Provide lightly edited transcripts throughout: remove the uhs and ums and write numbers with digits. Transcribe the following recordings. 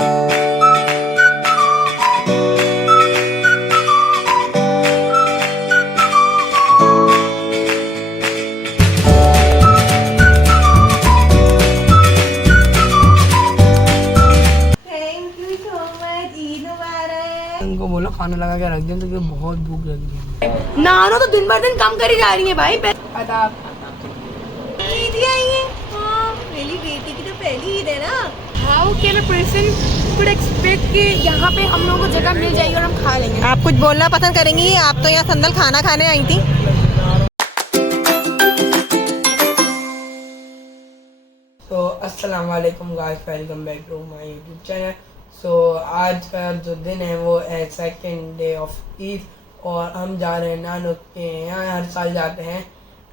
उनको बोलो खाना लगा के रख दें तो बहुत भूख लगी है। नानो तो दिन भर दिन कम करी जा रही है भाई। आदाब। ईद आई है। हाँ, मेरी बेटी की तो पहली ईद है ना। How can a person could expect कि यहाँ पे हम लोगों को जगह मिल जाएगी और हम खा लेंगे। आप कुछ बोलना पसंद करेंगी? आप तो यहाँ संदल खाना खाने आई थी। तो अस्सलाम वालेकुम guys, welcome back to my YouTube channel. So आज का जो दिन है वो है सेकंड डे ऑफ ईद और हम जा रहे हैं नानो के यहाँ। हर साल जाते हैं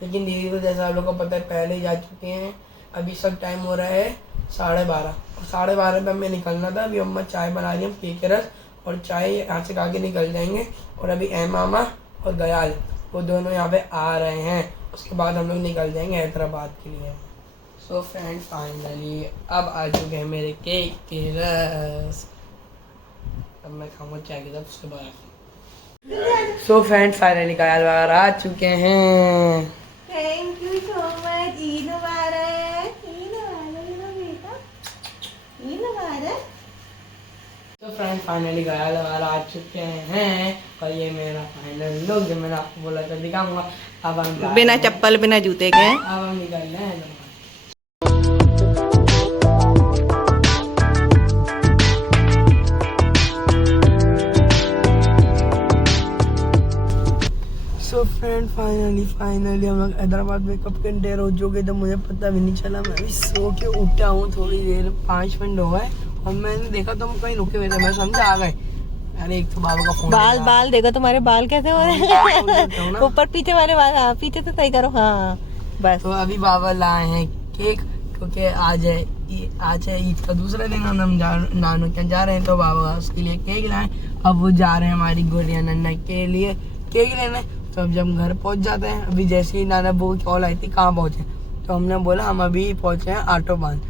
लेकिन दीदी को जैसा आप लोगों को पता है पहले ही जा चुके हैं। अभी सब टाइम हो रहा है 12:30 और 12:30 पे हमें निकलना था। अभी अम्मा चाय बना रही है, पी के रस और चाय यहाँ से खा के निकल जाएंगे। और अभी मामा और गयाल वो दोनों यहाँ पे आ रहे हैं। उसके बाद हम लोग निकल जाएंगे हैदराबाद के लिए। सो फ्रेंड फाइनली अब आ चुके हैं मेरे केक के रस। अब मैं खाऊंगा चाय के साथ उसके बाद। सो फ्रेंड फाइनली गयाल वगैरह आ चुके हैं। Thank you so much. Eid मुबारक। ईद मुबारक बेटा, ईद मुबारक। तो फ्रेंड फाइनली गयाल वगैरह आ चुके हैं और ये मेरा फाइनल लुक जो मैंने आपको बोला था दिखाऊंगा। अब हम बिना चप्पल बिना जूते के अब हम निकल रहे हैं। तो फ्रेंड फाइनली हम लोग हैदराबाद में कब के देर हो चुके तो मुझे पता भी नहीं चला। मैं अभी सो के उठा हूँ, थोड़ी देर 5 मिनट हो गए और मैंने देखा तो हम कहीं रुके हुए थे। मैं समझा आ गए। अरे एक तो बाबा का फोन बाल देखो तुम्हारे बाल कैसे हो रहे हैं। ऊपर पीछे वाले बाल, हाँ पीछे से सही करो। हाँ बस। तो अभी बाबा लाए हैं केक क्योंकि आज है ईद का दूसरा दिन और हम नानू के जा रहे हैं तो बाबा उसके लिए केक लाए। अब वो जा रहे हैं हमारी गोरिया नन्ना के लिए केक लेने। तो अब जब घर पहुंच जाते हैं, अभी जैसे ही नाना बहू की कॉल आई थी कहाँ पहुंचे तो हमने बोला हम अभी पहुंचे हैं ऑटोबान।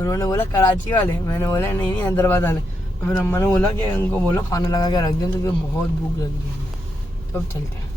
उन्होंने बोला कराची वाले, मैंने बोला नहीं हैदराबाद वाले। तो फिर अम्मा ने बोला कि उनको बोलो खाना लगा के रख दें तो बहुत भूख लगी है। तो अब चलते हैं।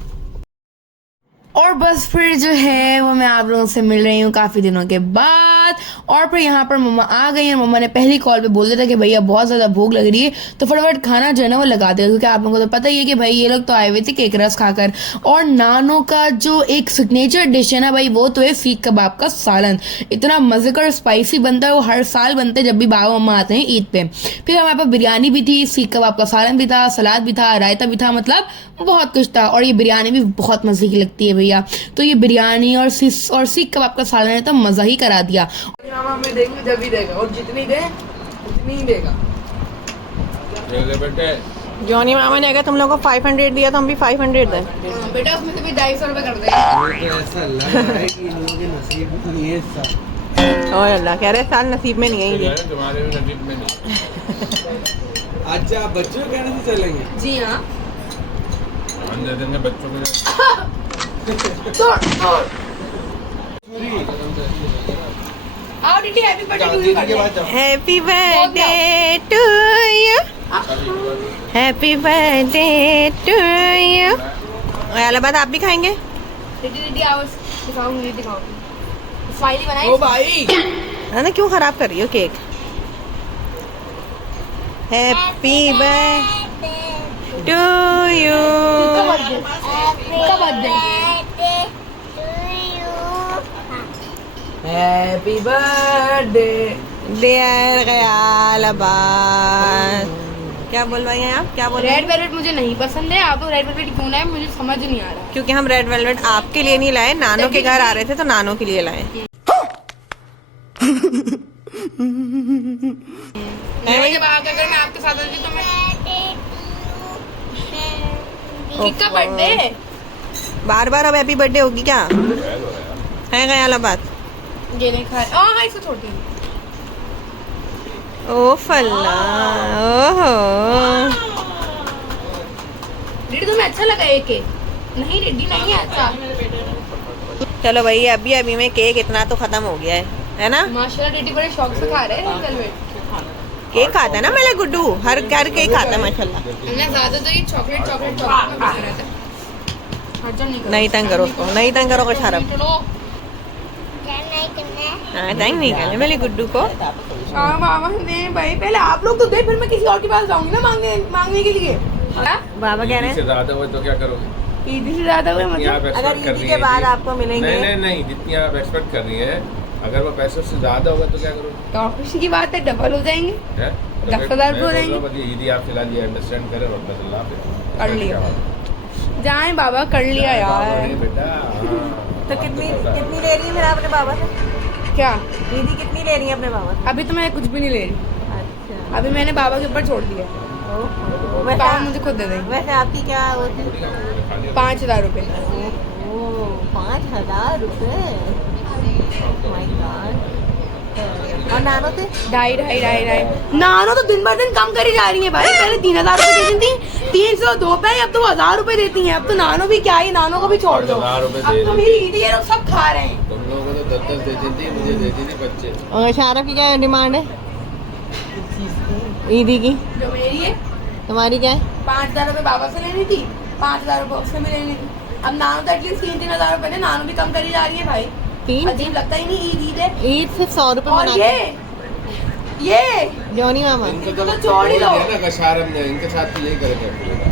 और बस फिर जो है वो मैं आप लोगों से मिल रही हूँ काफी दिनों के बाद। और फिर यहाँ पर मम्मा आ गई हैं। मम्मा ने पहली कॉल पे बोल दिया था कि भैया बहुत ज्यादा भूख लग रही है तो फटाफट खाना जो है ना वो लगा दे, क्योंकि आप लोगों को तो पता ही है कि भाई ये लोग तो आए हुए थे केक रस खाकर। और नानो का जो एक सिग्नेचर डिश है ना भाई वो तो है सीख कबाब का सालन। इतना मजेदार स्पाइसी बनता है, वो हर साल बनते हैं जब भी बाबा मम्मा आते हैं ईद पे। फिर हमारे पास बिरयानी भी थी, सीख कबाब का सालन भी था, सलाद भी था, रायता भी था, मतलब बहुत कुछ था। और ये बिरयानी भी बहुत मजे की लगती है भैया। तो ये बिरयानी और सीख कबाब का सालन है तो मजा ही करा दिया। हमें देंगे जब ही देगा और जितनी दे उतनी ही देगा। जॉनी मामा ने अगर तुम लोगों को 500 दिया तो हम भी 500 दें। बेटा उसमें से भी 250 रुपए कर दे। ऐसा लग रहा है कि इन लोगों के नसीब में नहीं है सब। ओह अल्लाह, कह रहे साल नसीब में नहीं है ये। तुम्हारे भी नसीब में नहीं। अच्छा आप बच्चों के कहने से चलेंगे? जी हाँ, हम दे देंगे बच्चों के। आओ दीदी happy birthday. Happy birthday to you, happy birthday to you. Allahabad आप भी खाएंगे? दीदी आओ दिखाऊंगी, दिखाऊंगी। स्माइली बनाई। ओ भाई है ना, क्यों खराब कर रही हो cake? Happy birthday to you. कब बर्थडे? हैप्पी बर्थडे डियर गयालाबाद। क्या बोलवाई हैं आप? क्या बोल रहे हैं? रेड वेलवेट मुझे नहीं पसंद है। आप लोग रेड वेलवेट क्यों लाए मुझे समझ नहीं आ रहा। क्योंकि हम रेड वेलवेट आपके लिए नहीं लाए, नानो के घर आ रहे थे तो नानो के लिए लाए। जब आपके घर में आपके साथ होती तो मैं किसका बर्थडे? बार बार अब हैप्पी बर्थडे होगी क्या? है गयालाबाद? ये नहीं खा। हाँ इसको छोड़ती हूँ। ओ फल्ला, ओहो। दीदी तुम्हें अच्छा लगा ये केक? नहीं दीदी नहीं अच्छा। चलो भाई अभी में केक इतना तो खत्म हो गया है ना? माशाल्लाह दीदी बड़े शौक से खा रहे हैं रेड वेलवेट। केक खाता है ना मेरा गुड्डू, हर घर केक खाता है माशाल्लाह। ज्यादा तो ये चॉकलेट चॉकलेट चॉकलेट में रहता है। हर्जन नहीं करो। नहीं तंग करो उसको, नहीं तंग करो शारब। हाँ तंग नहीं करना मेरे गुड्डू को। बाबा नहीं भाई, पहले आप लोग तो दे, फिर मैं किसी और के पास जाऊंगी ना मांगने के लिए। बाबा कह रहे से हैं ज्यादा हुए तो क्या करोगे? ईदी से ज्यादा हुए जितनी आप मतलब अगर expect कर ईदी रही के हैं, बाद जी। आपको मिलेंगे। नहीं जितनी आप एक्सपेक्ट कर रही हैं, अगर वो पैसों से ज्यादा होगा तो क्या करोगे? तो खुशी की बात है, डबल हो जाएंगे। हैं? तो 10,000 मैं हो बोल जाएंगे। रहा हूँ, बस ईदी आप फिलहाल ये अंडरस्टैंड करें और बस अल्लाह हाफिज़। कर लिया। क्या बात? जाए बाबा, कर लिया यार। नहीं बेटा, हाँ। तो कितनी कितनी ले रही है फिर अपने बाबा से? क्या ईदी कितनी ले रही है अपने बाबा से? अभी तो मैं कुछ भी नहीं ले रही, अच्छा अभी मैंने बाबा के ऊपर छोड़ दिया। वैसे काम मुझे खुद दे देंगे। वैसे आपकी क्या होती है? 5,000 रुपए। 5,000 रुपए। My God. और नानो थे? ढाई। नानो तो दिन भर दिन कम करी जा रही है भाई। पहले 3,000 रुपए देती थी, 302 पे, अब तो 1,000 रुपए देती हैं। अब तो नानो भी क्या ही, नानो को भी छोड़ दो। 8,000 रुपए अब दे तो रही। मेरी ईदी ये लोग सब खा रहे हैं। तुम लोगों को तो 10 देती थी, मुझे देती थी बच्चे। और शारफ की क्या डिमांड है ईदी की? जो मेरी है, तुम्हारी क्या है? 5,000 रुपए बाबा से लेनी थी, 5,000 रुपए उससे भी लेनी थी। अब नानो तो एटलीस्ट 3,000 रुपए ने, नानो भी कम करी जा रही है भाई। 3 अजीब लगता ही नहीं, ईद है। ईद सिर्फ 100 रुपए और मनाते ये जॉनी मामा। इनको तो छोड़ ही दो। ना कशारम ने इनके साथ तो यही करेंगे।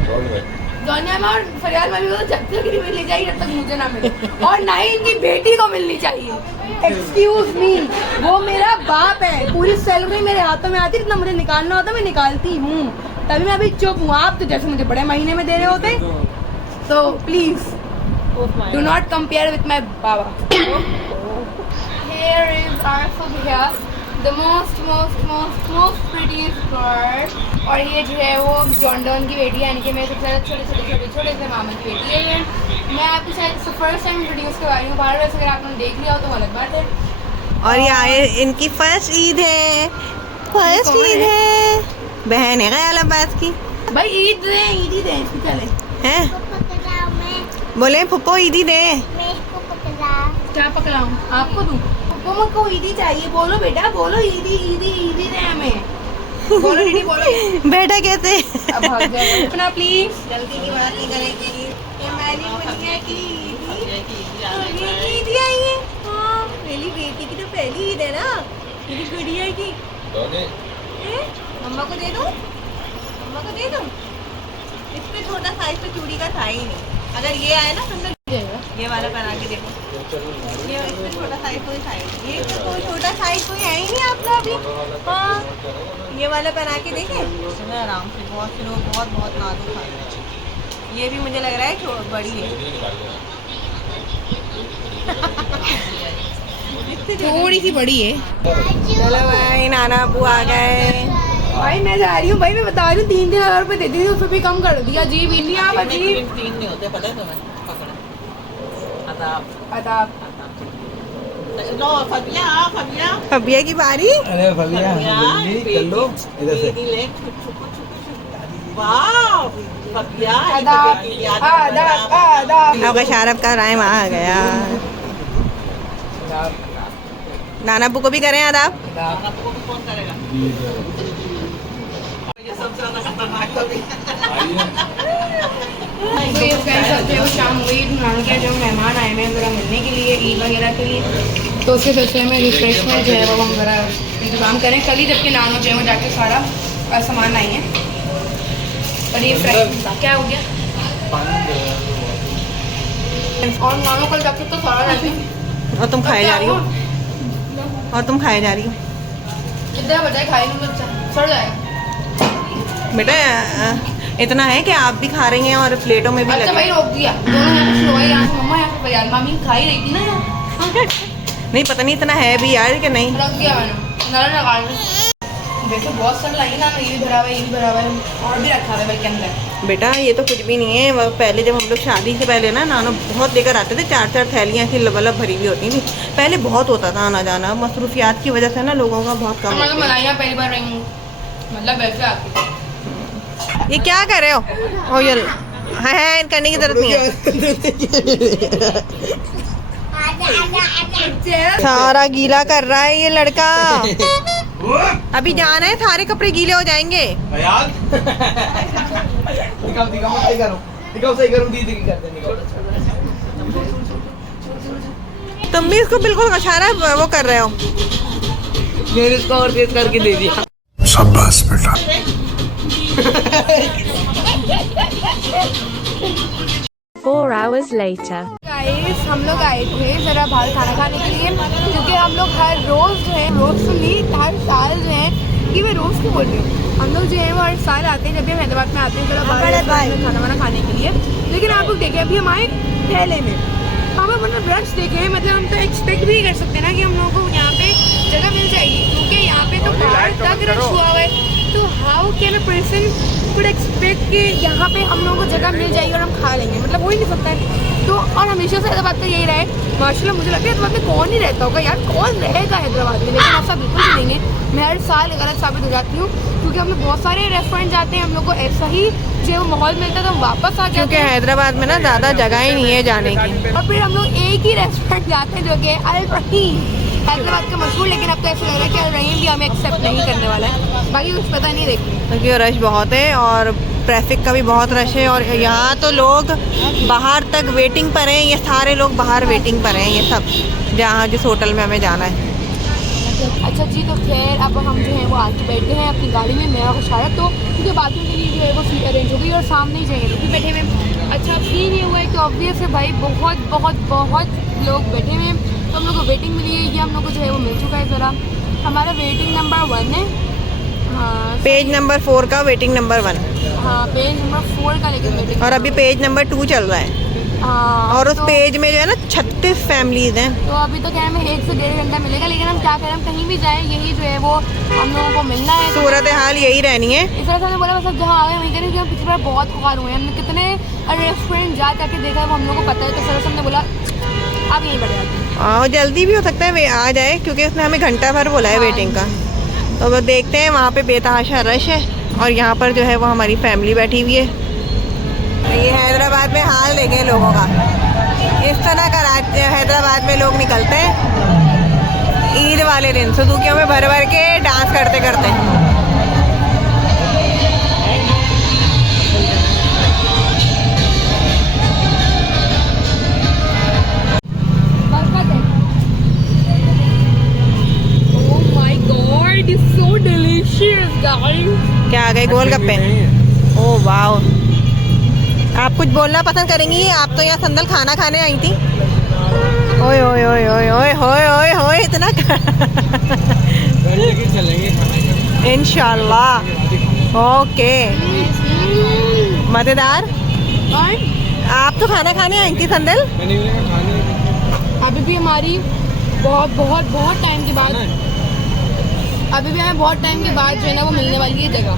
छोड़ भाई। दुनिया में और फरियाद में भी तो जब तक नहीं मिलनी चाहिए जब तक मुझे ना मिले, और ना ही इनकी बेटी को मिलनी चाहिए। एक्सक्यूज मी, वो मेरा बाप है। पूरी सैलरी मेरे हाथों में आती, इतना मुझे निकालना होता मैं निकालती हूँ, तभी मैं अभी चुप हूँ। आप तो जैसे मुझे बड़े महीने में दे रहे होते, तो please do not compare with my Baba. Here is our Fubia, the most prettiest bird। और ये जो है वो जॉन डॉन की बेटी है, यानी कि मेरे सबसे ज़्यादा छोटे से मामा की बेटी है ये। मैं आपको शायद फर्स्ट टाइम इंट्रोड्यूस करवा रही हूँ, बार बार अगर आपने देख लिया हो तो अलग बात है। और ये आए, इनकी फर्स्ट ईद है, फर्स्ट कौन ईद है। बहन है गयाल अब्बास की। भाई ईद ही दे इसकी, चले हैं? बोले फुप्पो ईदी दे। क्या पकड़ाऊँ आपको? दूँ पप्पो को ईदी चाहिए, बोलो बेटा, बोलो ईदी दे हमें, बोलो दीदी बोलो। बेटा कैसे? अब भाग जाओ अपना प्लीज। जल्दी की बात नहीं करेंगे। ये मैंने बुनिया की ईद आई है। हाँ, मेरी बेटी की तो पहली ईद है ना, मेरी गुड़िया की। मम्मा को दे दूँ? मम्मा को दे दूँ? इस पे छोटा साइज पे चूड़ी का था ही नहीं। अगर ये आए ना तो मैं ये वाला पहना के देखो, ये इसमें छोटा साइज कोई साइज, ये तो कोई छोटा साइज कोई है ही नहीं आपका अभी। हाँ, ये वाला पहना के देखें आराम से। बहुत से लोग बहुत नाजुक है। ये भी मुझे लग रहा है बड़ी है। थोड़ी सी बड़ी है। चलो भाई, नाना अबू आ गए। भाई मैं जा रही हूँ, भाई मैं बता रही हूँ 3,000 रुपए देती थी, उससे भी कम कर दिया। अजीब इंडिया, आप अजीब। 3 नहीं होते, पता है तुम्हें? अदाब फबिया की बारी। अरे फबिया जल्दी कर लो इधर से। आपका शारफ का राइम आ गया। नाना अबू को भी करें आदाब। तो ये फ्रेंड्स अब जो शाम हुई, नानू के जो मेहमान आए हैं ज़रा मिलने के लिए, ईद वगैरह के लिए, तो उसके सिलसिले में रिफ्रेशमेंट जो है वो हम ज़रा इंतज़ाम करें। कल ही जबकि नानू जो है वो जाके सारा सामान लाई है। और ये फ्रेश क्या हो गया, और नानू कल जाके तो सारा लाए। और तुम खाए जा रही हो? और तुम खाए जा रही हो? कितना बजाय खाई नहीं, बच्चा सड़ जाएगा। बेटा इतना है कि आप भी खा रही हैं और प्लेटों में भी अच्छा भाई लगे। रोक दिया, दोनों यहाँ पे स्लो है, यहाँ से मम्मा यहाँ पे बजाय मामी खा ही रही थी ना यहाँ। नहीं पता नहीं इतना है भी यार कि नहीं। रख दिया मैंने, नल लगा देखो बहुत सारा लाई ना, ये भी भरा हुआ है, ये भी भरा हुआ है, और भी रखा हुआ है भाई के अंदर। बेटा ये तो कुछ भी नहीं है। पहले जब हम लोग शादी से पहले ना नानो बहुत लेकर आते थे, 4-4 थैलियाँ की लबलब भरी हुई होती थी। पहले बहुत होता था आना जाना, मसरूफियात की वजह से ना लोगों का बहुत कम मैं तो होता है। मलाइयाँ पहली बार रही हूँ, मतलब वैसे आती। ये क्या कर रहे हो? ओ ये है करने की जरूरत नहीं है। सारा गीला कर रहा है ये लड़का। अभी जाना है, सारे कपड़े गीले हो जाएंगे। तुम भी इसको बिल्कुल इशारा वो कर रहे हो। मैंने इसको और तेज करके दे दिया। शाबाश बेटा। 4 hours later. गाइस हम लोग आए थे ज़रा बाहर खाना खाने के लिए, क्योंकि हम लोग हर रोज़ जो है, रोज़ तो नहीं हर साल जो है, कि मैं रोज़ क्यों बोल रही हूँ, हम लोग जो है वो हर साल आते हैं जब भी हम हैदराबाद में आते हैं ज़रा बाहर में खाना वाना खाने के लिए। लेकिन आप लोग देखें अभी हम आए पहले में, हमें मतलब ब्रश देखे, मतलब हम तो एक्सपेक्ट भी नहीं कर सकते ना कि हम लोगों को यहाँ पे जगह मिल जाएगी, क्योंकि यहाँ पे तो बाहर तक रश हुआ हुआ है। तो how can a person could expect कि यहाँ पे हम लोगों को जगह मिल जाएगी और हम खा लेंगे, मतलब हो ही नहीं सकता है। तो और हमेशा से हैदराबाद का यही रहे, माशाल्लाह मुझे लगता है हैदराबाद में कौन ही रहता होगा यार, कौन रहेगा हैदराबाद में, लेकिन ऐसा बिल्कुल भी नहीं है। मैं हर साल गलत साबित हो जाती हूँ, क्योंकि हम लोग बहुत सारे रेस्टोरेंट जाते हैं, हम लोग को ऐसा ही जो माहौल मिलता है तो हम वापस आ क्योंकि जाते हैं, हैदराबाद में ना ज़्यादा जगह ही नहीं है जाने की। और फिर हम लोग एक ही रेस्टोरेंट जाते हैं जो कि अल रहीम, हैदराबाद का मशहूर, लेकिन अब तो ऐसा लग रहा है कि अल रहीम भी हमें एक्सेप्ट नहीं करने वाला है, बाकी कुछ पता नहीं देखते। क्योंकि रश बहुत है और ट्रैफिक का भी बहुत रश है, और यहाँ तो लोग बाहर तक वेटिंग पर हैं, ये सारे लोग बाहर वेटिंग पर हैं, ये सब जहाँ जिस होटल में हमें जाना है। अच्छा जी, तो खैर अब हम जो है वो आके बैठ गए हैं अपनी गाड़ी में, मेरा शायद तो क्योंकि बाकियों के लिए जो है वो सीट अरेंज हो गई और सामने ही जाएंगे लोग भी बैठे हुए हैं। अच्छा सीन ये हुआ है कि ऑब्वियस है भाई, बहुत बहुत बहुत लोग बैठे हुए हैं, तो हम लोग को वेटिंग मिली है, ये हम लोग को जो है वो मिल चुका है। ज़रा हमारा वेटिंग नंबर 1 है, हाँ पेज नंबर 4 का वेटिंग नंबर 1, हाँ पेज नंबर 4 का, लेकिन वेटिंग और अभी पेज नंबर 2 चल रहा है, हाँ, और उस तो, पेज में जो है ना 36 फैमिलीज हैं। तो अभी तो क्या है, हमें 1 से 1.5 घंटा मिलेगा, लेकिन हम क्या करें, हम कहीं भी जाएँ यही जो है वो हम लोगों को मिलना है। सूरत हाल यही रहनी है। इस तरह से हमने बोला बस अब जहाँ आ गए वहीं करें, क्योंकि हम पिछली बार बहुत खुआर हुए हैं, हमने कितने रेस्टोरेंट जा करके देखा है वो हम लोग को पता है, तो सर हमने बोला अब यहीं बढ़ जाते हैं। और जल्दी भी हो सकता है वे आ जाए, क्योंकि उसने हमें घंटा भर बोला है वेटिंग का, तो वो देखते हैं। वहाँ पे बेतहाशा रश है और यहाँ पर जो है वो हमारी फैमिली बैठी हुई है। ये हैदराबाद में हाल देखें लोगों का, इस तरह का हैदराबाद में लोग निकलते हैं ईद वाले दिन सुजुकियों में भर भर के डांस करते करते। So delicious guys। क्या आ गए गोलगप्पे? ओह वाओ, आप कुछ बोलना पसंद करेंगी? आप तो यहाँ संदल खाना खाने आई थी। ओए ओए ओए ओए ओए ओए ओए ओए इतना इंशाल्लाह। ओके मज़ेदार। आप तो खाना खाने आई थी संदल? अभी भी हमारी बहुत बहुत बहुत टाइम के बाद, अभी भी हमें बहुत टाइम के बाद जो है ना वो मिलने वाली है जगह।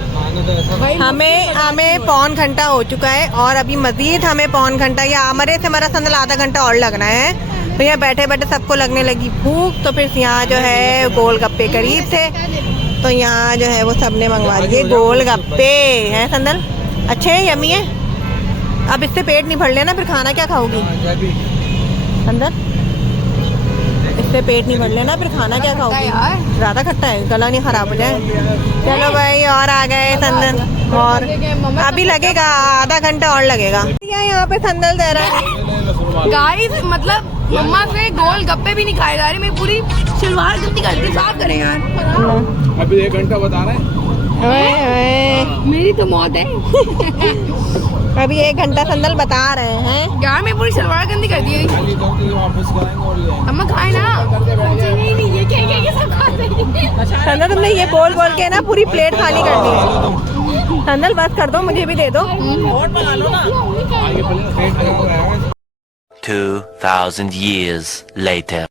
हमें पौन घंटा हो चुका है और अभी मज़ीद हमें पौन घंटा या हमारे से हमारा संदल आधा घंटा और लगना है। तो यहाँ बैठे बैठे सबको लगने लगी भूख, तो फिर यहाँ जो है गोलगप्पे करीब थे, तो यहाँ जो है वो सबने मंगवा लिए गोलगप्पे। हैं संदल? अच्छे हैं, यम्मी है। अब इससे पेट नहीं भर लेना, फिर खाना क्या खाओगी संदल? इससे पेट नहीं भर लेना, फिर खाना क्या खाओगी? ज़्यादा खट्टा है, गला नहीं खराब हो जाए। चलो भाई और आ गए संदल, और अभी लगेगा आधा घंटा और लगेगा। यहाँ पे संदल दे रहा है गाइस, मतलब मम्मा से गोल गप्पे भी नहीं खाए जा रहे, मैं पूरी शलवार गंदी करती साफ करें यार। अभी 1 घंटा बता रहे हैं। मेरी तो मौत है। अभी 1 घंटा संदल बता रहे हैं यार, मैं पूरी शलवार गंदी कर दी। अम्मा खाए ना, नहीं ये क्या सब खा रहे हैं। संदल तुमने ये बोल बोल के ना पूरी प्लेट खाली कर दी है। संदल बस कर दो, मुझे भी दे दो। 2000 years later.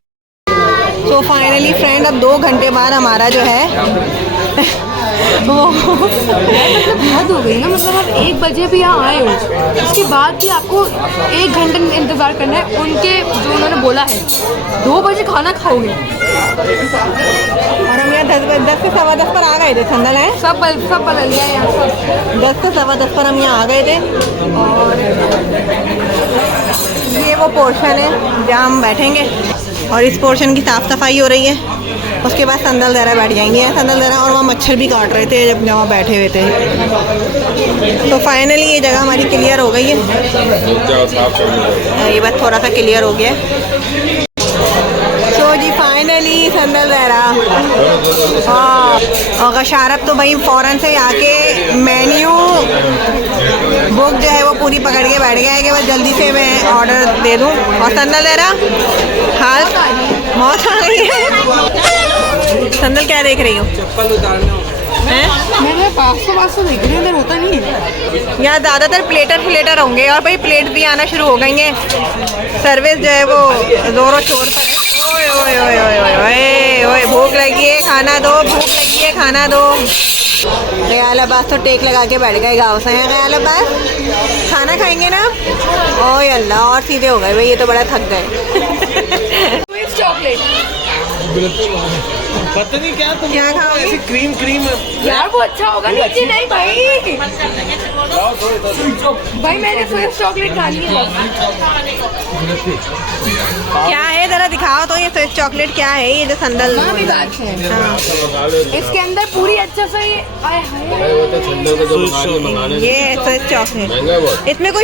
तो फाइनली फ्रेंड, अब 2 घंटे बाद हमारा जो है वो हद हो गई ना, मतलब आप 1 बजे भी यहाँ आए हो, उसके बाद भी आपको 1 घंटे इंतज़ार करना है उनके जो उन्होंने बोला है 2 बजे खाना खाओगे। और हम यहाँ 10 से 10:15 पर आ गए थे संदल है, सब बदल गया यहाँ सब। 10 से 10:15 पर हम यहाँ आ गए थे, और ये वो पोर्शन है जहाँ हम बैठेंगे, और इस पोर्शन की साफ़ सफाई हो रही है। उसके बाद संदल दरा बैठ जाएंगे। संदल दरा और वहाँ मच्छर भी काट रहे थे जब वहाँ बैठे हुए थे। तो फाइनली ये जगह हमारी क्लियर हो गई है। ये बात थोड़ा सा क्लियर हो गया। तो जी फाइनली संदल दरा। हाँ, और गशारत तो भाई फ़ौरन से आके मेन्यू बुक जो है वो पूरी पकड़ के बैठ गया है कि बस जल्दी से मैं ऑर्डर दे दूं। और संदल दरा हाल मौत आ गई है। संदल क्या देख रही हो? चप्पल उतारना हैं? मैं 500 देख रही हूँ, इधर होता नहीं है। यहाँ ज़्यादातर प्लेटर होंगे और भाई प्लेट भी आना शुरू हो गई हैं। सर्विस जो है वो ज़ोरों शोर पर है। ओए ओए ओए ओए ओए ओए ओए, भूख लगी है खाना दो, भूख लगी है खाना दो। गयाल अब्बास तो टेक लगा के बैठ गए गाँव से हैं। गयाल अब्बास खाना खाएंगे ना? ओए अल्लाह, और सीधे हो गए भाई, ये तो बड़ा थक गए। चॉकलेट पता नहीं क्या तुम क्या खाओगे? ऐसी क्रीम क्रीम यार वो अच्छा होगा। नीचे नहीं भाई, भाई मैंने स्विस चॉकलेट खा ली है। क्या है जरा दिखाओ तो, ये स्विस चॉकलेट क्या है? ये जो संदल भी बात है। हाँ। इसके अंदर पूरी अच्छा सा ये आए हाय। ये है स्विस चॉकलेट। इसमें कोई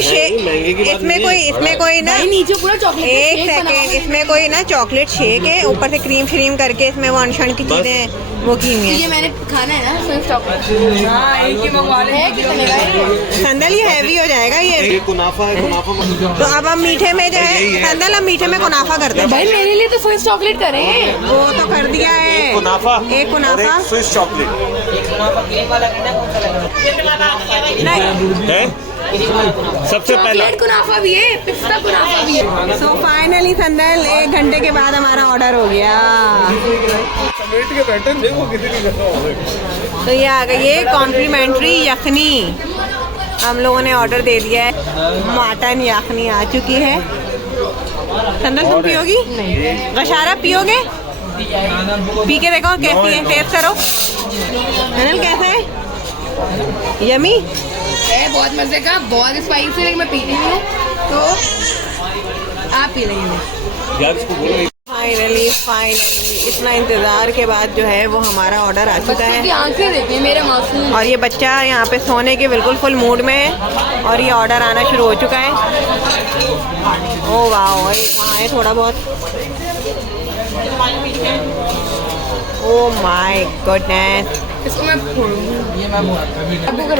इसमें कोई ना, नीचे पूरा चॉकलेट एक सेकेंड, इसमें कोई ना चॉकलेट शेक है, ऊपर से क्रीम श्रीम करके इसमें वो अनशन की चीजें वो की हुई ये हैं। मैंने खाना है ना स्विस चॉकलेट। हाँ एक ही मंगवा ले। है कितने का है? संदल ये हैवी हो जाएगा ये। कुनाफा है, कुनाफा तो अब हम मीठे में जो है संदल, हम मीठे में कुनाफा कर दें। भाई मेरे लिए तो स्विस चॉकलेट करें। वो तो कर दिया है, कुनाफा, एक कुनाफा स्विस चॉकलेट नहीं। है सबसे पहला। चॉकलेट कुनाफा भी है, पिस्ता कुनाफा भी है। सो फाइनली संदल 1 घंटे के बाद हमारा ऑर्डर हो गया। तो ये आ गई है कॉम्प्लीमेंट्री यखनी। हम लोगों ने ऑर्डर दे दिया है, मटन यखनी आ चुकी है। संदल तुम पियोगी? गशारा पियोगे? पी के देखो कैसी है, टेस्ट करो। संदल कैसा है? यमी? है बहुत मजे का, बहुत स्पाइसी, लेकिन मैं पीती नहीं हूँ, तो आप पी लेंगे। फाइनली इतना इंतजार के बाद जो है वो हमारा ऑर्डर आ चुका है। आंखें देखिए मेरे मासूम। और ये बच्चा यहाँ पे सोने के बिल्कुल फुल मूड में है और ये ऑर्डर आना शुरू हो चुका है। ओ वाह, एक वहाँ है थोड़ा बहुत। Oh my goodness. इसको मैं फोड़ूंगी।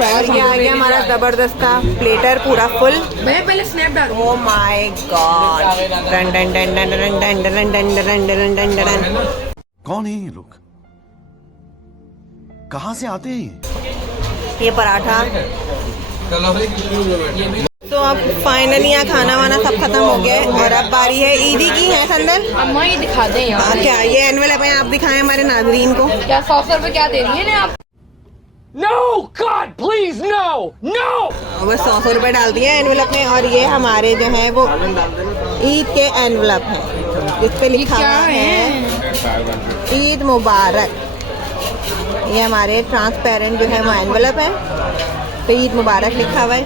और ये आ गया हमारा जबरदस्त प्लेटर पूरा फुल। मैं पहले स्नैप डालूंगी। Oh my God. Done done done done done done done done done done done done. कौन है ये लोग? कहाँ से आते हैं ये पराठा। तो अब फाइनली यहाँ खाना वाना सब खत्म हो गया है और अब बारी है ईदी की। है संदल? अम्मा ये दिखा दें यार। हाँ, क्या ये एनवेलप है, आप दिखाएं हमारे नाजरीन को। क्या 100 रुपए क्या दे रही है ना आप? No, God, please, no, no! और बस 100 रुपए डाल दिए एनवेलप में। और ये हमारे जो है वो ईद के एनवेलप हैं, इस पे लिखा हुआ है ईद मुबारक। ये हमारे ट्रांसपेरेंट जो है वो एनवेलप है, तो ईद मुबारक लिखा हुआ है।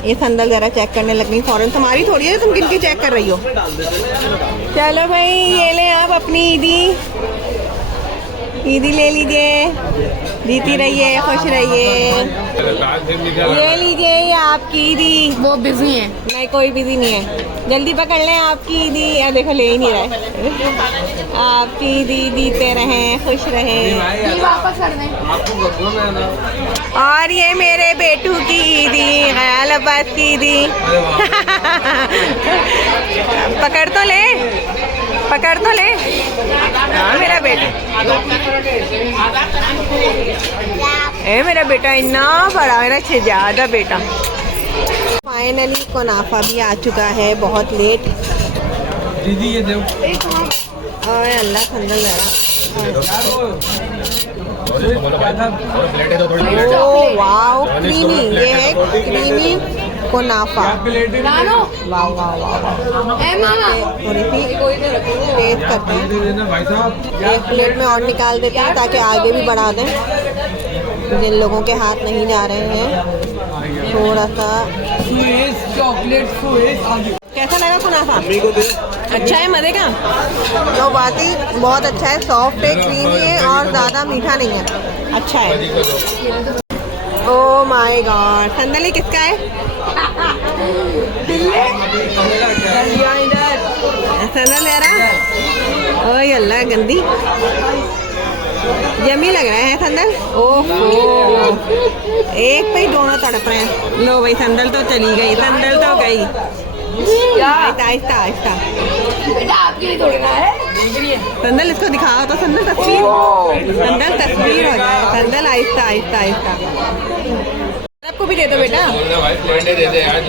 ये संदल जरा चेक करने लग गई फौरन। तुम्हारी थोड़ी है, तुम किनकी चेक कर रही हो? चलो भाई ये ले आप अपनी ईदी ले लीजिए, जीती रहिए, खुश रहिए। ये लीजिए ये आपकी ईदी। वो बिजी है। नहीं कोई बिजी नहीं है, जल्दी पकड़ लें आपकी ईदी। यार देखो ले ही नहीं रहे। आपकी ईदी जीते रहें, खुश रहें। वापस कर दें। और ये मेरे बेटू की ईदी, गयाल अब्बास की ईदी। पकड़ तो ले, पकड़ तो ले। हाँ मेरा बेटा, ए मेरा बेटा इतना बड़ा, मेरा शहजादा बेटा। फाइनली कुनाफा भी आ चुका है, बहुत लेट। दीदी ये दो। ओए अल्लाह संदल लगा। ओ वाओ क्रीमी, ये है क्रीमी कुनाफा। वाह वाह वाह वाह। थोड़ी सी टेस्ट करते हैं, एक प्लेट में और निकाल देते हैं ताकि आगे भी बढ़ा दें जिन लोगों के हाथ नहीं जा रहे हैं। थोड़ा सा चॉकलेट कैसा लगा कुनाफा? मम्मी को दे। अच्छा है, मजे का? तो बाकी बहुत अच्छा है, सॉफ्ट है, क्रीमी है और ज़्यादा मीठा नहीं है, अच्छा है। ओ माय गॉड, संदल ये किसका है? संदल ले रहा? ओए अल्लाह, गंदी यमी लग रहा है संदल। ओहो, एक पे ही दोनों तड़प रहे हैं। लो भाई, संदल तो चली गई, संदल तो गई। आहिस्ता आहिस्ता आहिस्ता, संदल इसको दिखाओ तो संदल तस्वीर हो जाए। संदल आहिस्ता आहिस्ता आहिस्ता, आपको भी दे दो बेटा। भाई प्लेटें दे दे यार,